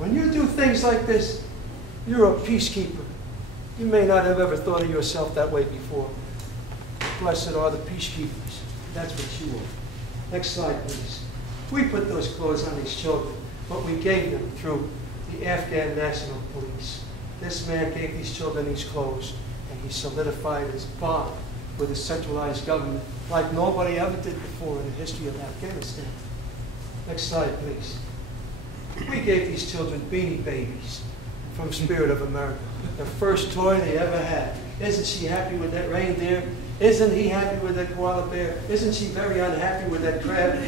When you do things like this, you're a peacekeeper. You may not have ever thought of yourself that way before. Blessed are the peacekeepers. That's what you are. Next slide, please. We put those clothes on these children, but we gave them through the Afghan National Police. This man gave these children these clothes, and he solidified his bond with a centralized government like nobody ever did before in the history of Afghanistan. Next slide, please. We gave these children Beanie Babies from Spirit of America, the first toy they ever had. Isn't she happy with that reindeer? Isn't he happy with that koala bear? Isn't she very unhappy with that crab?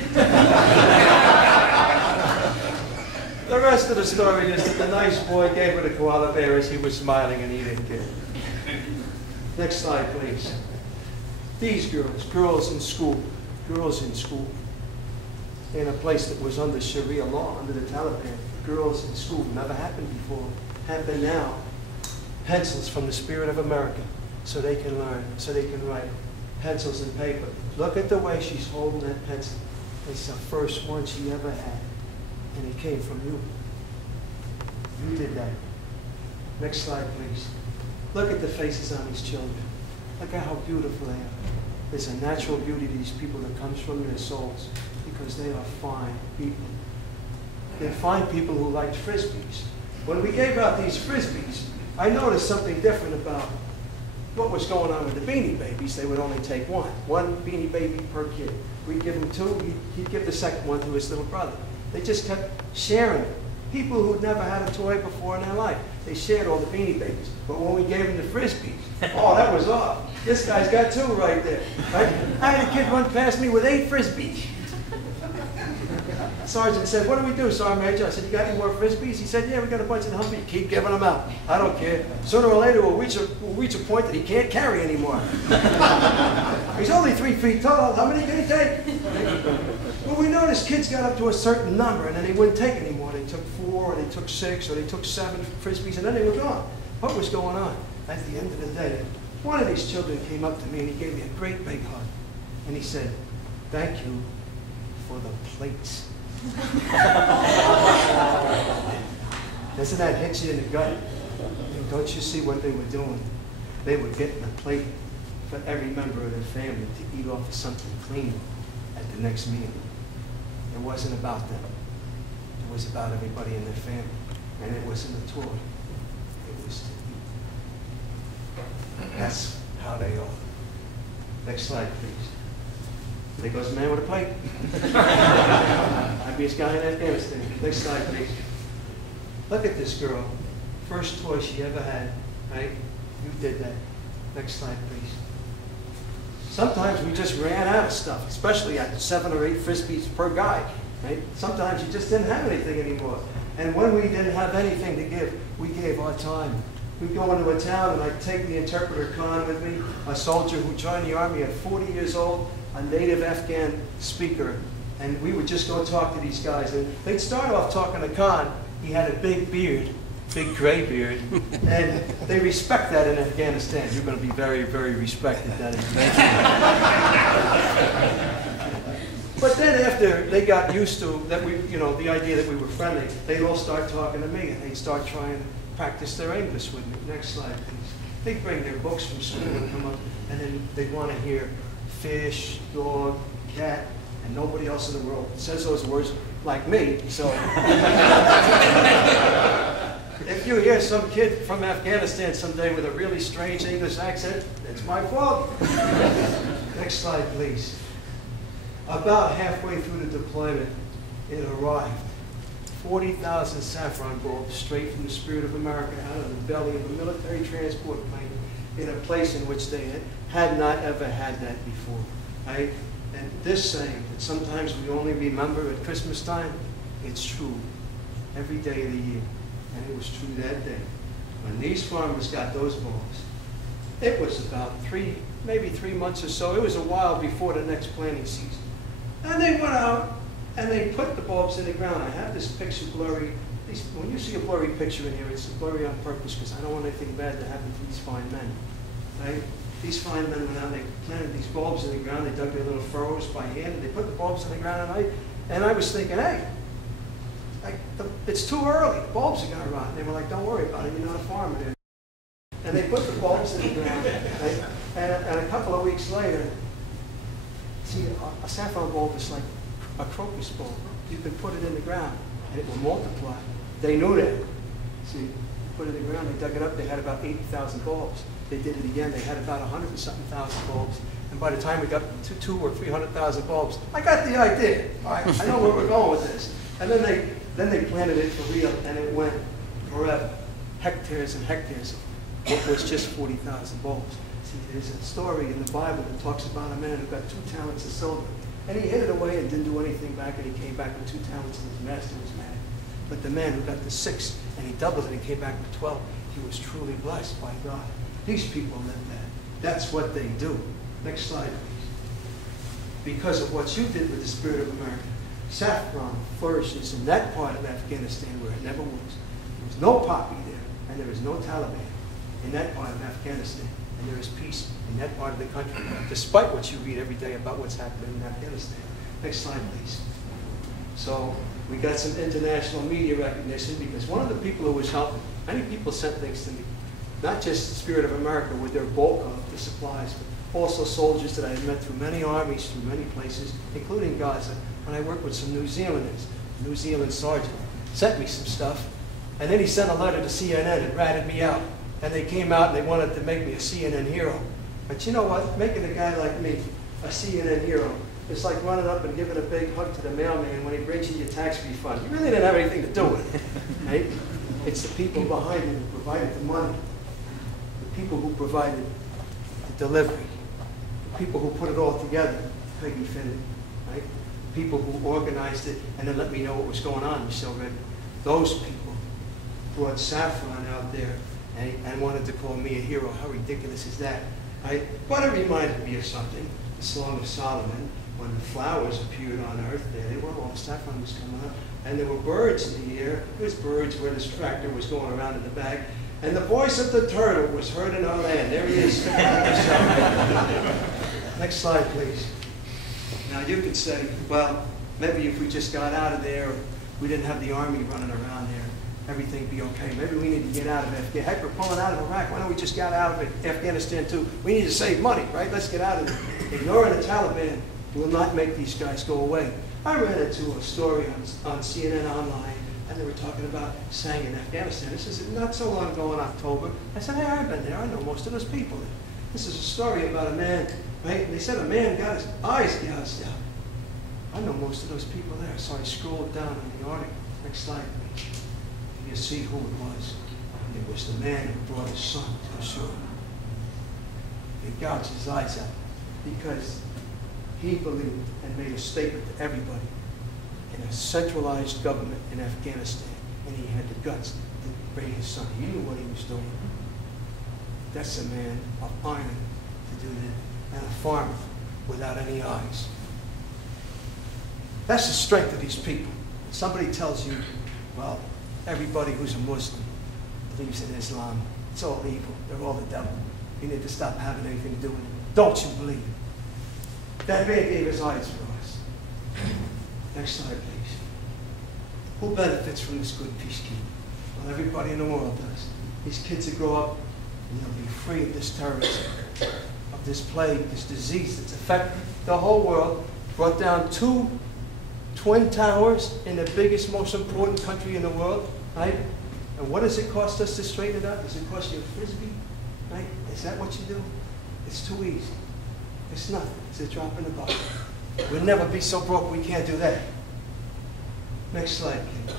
The rest of the story is that the nice boy gave her the koala bear as he was smiling and he didn't care. Next slide, please. These girls in school, in a place that was under Sharia law, under the Taliban. Girls in school, never happened before, happen now. Pencils from the Spirit of America, so they can learn, so they can write. Pencils and paper. Look at the way she's holding that pencil. It's the first one she ever had, and it came from you. You did that. Next slide, please. Look at the faces on these children. Look at how beautiful they are. There's a natural beauty to these people that comes from their souls because they are fine people. They're fine people who like Frisbees. When we gave out these Frisbees, I noticed something different about what was going on with the Beanie Babies. They would only take one Beanie Baby per kid. We'd give him two, he'd give the second one to his little brother. They just kept sharing it. People who'd never had a toy before in their life, they shared all the Beanie Babies. But when we gave them the Frisbees, oh, that was off. This guy's got two right there. Right? I had a kid run past me with 8 Frisbees. Sergeant said, what do we do, Sergeant Major? I said, you got any more Frisbees? He said, yeah, we got a bunch of them. Keep giving them out. I don't care. Sooner or later, we'll reach a point that he can't carry anymore. He's only 3 feet tall. How many can he take? Well, we noticed kids got up to a certain number, and then they wouldn't take anymore. They took 4, or they took 6, or they took 7 Frisbees, and then they were gone. What was going on? At the end of the day, one of these children came up to me, and he gave me a great big hug. And he said, thank you for the plates. Doesn't that hit you in the gut? And don't you see what they were doing? They were getting a plate for every member of their family to eat off of something clean at the next meal. It wasn't about them. It was about everybody in their family. And it wasn't a toy. It was to eat. That's how they are. Next slide, please. There goes a man with a plate. Happiest guy in Afghanistan. Next slide, please. Look at this girl. First toy she ever had, right? You did that. Next slide, please. Sometimes we just ran out of stuff, especially at 7 or 8 Frisbees per guy, right? Sometimes you just didn't have anything anymore. And when we didn't have anything to give, we gave our time. We'd go into a town and I'd take the interpreter Khan with me, a soldier who joined the army at 40 years old, a native Afghan speaker, and we would just go talk to these guys. And they'd start off talking to Khan. He had a big beard, big gray beard, and they respect that in Afghanistan. You're going to be very, very respected. That is. But then after they got used to that, the idea that we were friendly, they'd all start talking to me, and they'd start trying to practice their English with me. Next slide, please. They'd bring their books from school and come up, and then they'd want to hear fish, dog, cat, and nobody else in the world says those words like me. So if you hear some kid from Afghanistan someday with a really strange English accent, it's my fault. Next slide, please. About halfway through the deployment, it arrived. 40,000 saffron bulbs straight from the Spirit of America out of the belly of a military transport plane in a place in which they had not ever had that before, right? And this saying that sometimes we only remember at Christmas time, it's true every day of the year. And it was true that day. When these farmers got those bulbs, it was about maybe 3 months or so. It was a while before the next planting season. And they went out and they put the bulbs in the ground. I have this picture blurry. When you see a blurry picture in here, it's blurry on purpose because I don't want anything bad to happen to these fine men. Right? These fine men went out and they planted these bulbs in the ground. They dug their little furrows by hand and they put the bulbs in the ground. And I was thinking, hey, it's too early. The bulbs are going to rot. And they were like, don't worry about it. You're not a farmer there. And they put the bulbs in the ground. Right? And a couple of weeks later, see, a saffron bulb is like a crocus bulb. You can put it in the ground, and it will multiply. They knew that. See, put it in the ground, they dug it up, they had about 80,000 bulbs. They did it again, they had about 100 and something thousand bulbs. And by the time we got to 200,000 or 300,000 bulbs, I got the idea. All right, I know where we're going with this. And then they planted it for real, and it went forever. Hectares and hectares. It was just 40,000 bulbs. See, there's a story in the Bible that talks about a man who got 2 talents of silver. And he hid it away and didn't do anything back, and he came back with 2 talents, and his master was mad. But the man who got the 6, and he doubled it and came back with 12, he was truly blessed by God. These people live that. That's what they do. Next slide, please. Because of what you did with the Spirit of America, saffron flourishes in that part of Afghanistan where it never was. There was no poppy there, and there is no Taliban in that part of Afghanistan, and there is peace in that part of the country, despite what you read every day about what's happening in Afghanistan. Next slide, please. So we got some international media recognition because one of the people who was helping, many people sent things to me, not just the Spirit of America with their bulk of the supplies, but also soldiers that I had met through many armies, through many places, including Gaza. And I worked with some New Zealanders. A New Zealand sergeant sent me some stuff, and then he sent a letter to CNN and ratted me out. And they came out and they wanted to make me a CNN hero. But you know what? Making a guy like me a CNN hero, it's like running up and giving a big hug to the mailman when he brings you your tax refund. You really didn't have anything to do with it, right? It's the people behind it who provided the money, the people who provided the delivery, the people who put it all together, Peggy Finnan, right? The people who organized it and then let me know what was going on, Michelle Redmond. Those people brought saffron out there and wanted to call me a hero. How ridiculous is that? Right? But it reminded me of something, the Song of Solomon, when the flowers appeared on earth, there they were, all the saffron was coming up, and there were birds in the air. There was birds where this tractor was going around in the back, and the voice of the turtle was heard in our land. There he is. Next slide, please. Now you could say, well, maybe if we just got out of there, we didn't have the army running around there, everything be okay. Maybe we need to get out of Afghanistan. Heck, we're pulling out of Iraq. Why don't we just get out of Afghanistan too? We need to save money, right? Let's get out of it. Ignoring the Taliban will not make these guys go away. I ran into a story on CNN Online, and they were talking about saying in Afghanistan. This is not so long ago in October. I said, hey, I've been there. I know most of those people. This is a story about a man, right? They said a man got his eyes gouged out. I know most of those people there. So I scrolled down in the article. Next slide, please. You see who it was. And it was the man who brought his son to the shore. They gouged his eyes out because he believed and made a statement to everybody in a centralized government in Afghanistan, and he had the guts to bring his son. He knew what he was doing. That's a man of iron to do that, and a farmer without any eyes. That's the strength of these people. Somebody tells you, well, everybody who's a Muslim believes in Islam. It's all evil. They're all the devil. You need to stop having anything to do with it. Don't you believe? That man gave his eyes for us. Next slide, please. Who benefits from this good peacekeeping? Well, everybody in the world does. These kids that grow up, and they'll be free of this terrorism, of this plague, this disease that's affected the whole world, brought down 2 twin towers in the biggest, most important country in the world, right? And what does it cost us to straighten it out? Does it cost you a Frisbee, right? Is that what you do? It's too easy. It's nothing. It's a drop in the bucket. We'll never be so broke we can't do that. Next slide, please.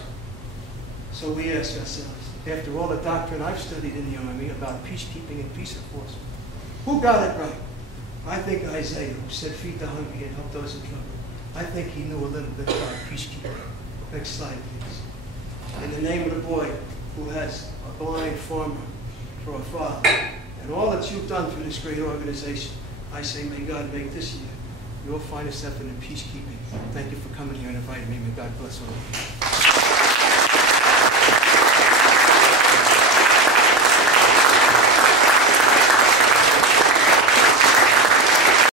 So we ask ourselves, after all the doctrine I've studied in the Army about peacekeeping and peace enforcement, who got it right? I think Isaiah, who said, feed the hungry and help those in trouble. I think he knew a little bit about peacekeeping. Next slide, please. In the name of the boy who has a blind farmer for a father, and all that you've done through this great organization, I say, may God make this year your finest effort in peacekeeping. Thank you for coming here and inviting me. May God bless all of you.